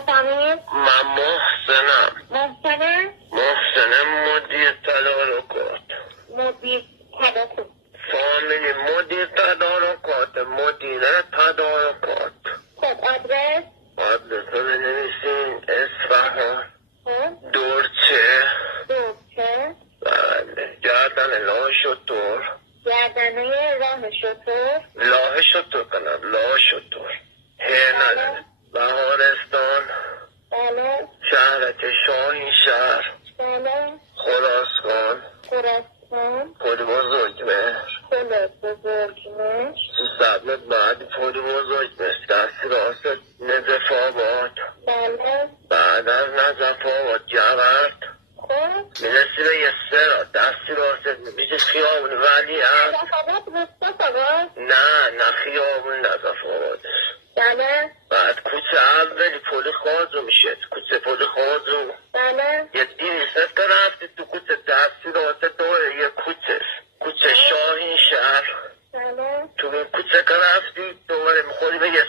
فامیل؟ من محسنم. محسنم مدیر تدارکات. مدیر تدارکات. فامیلی مدیر تدارکات. مدیر تدارکات. خب آدرس رو بنویسین. اصفهان. دورچه. بله. گردن راه شطور. گردنه راه شطور. راه شطور کنم. راه شطور. نداره. بهارستان. بله. شهرک شاهین شهر. بله. خراسان. پل بزرگمهر. 300 متر بعد پل بزرگمهر. دست راست نزف آباد. بله. بعد از نزف آباد جورد. خب میرسی به یه سرا. دستی راست میشه خیابون ولی از نه خیابون نزف آبادش. بله. بعد کوچه اولی پل خازو میشه. کوچه پل خازو. بله. یه 200 تا رفتی تو کوچه. دستی راست دوره یه کوچه شاهین شهر. بله. تو این کوچه که رفتی دوباره میخوری به یه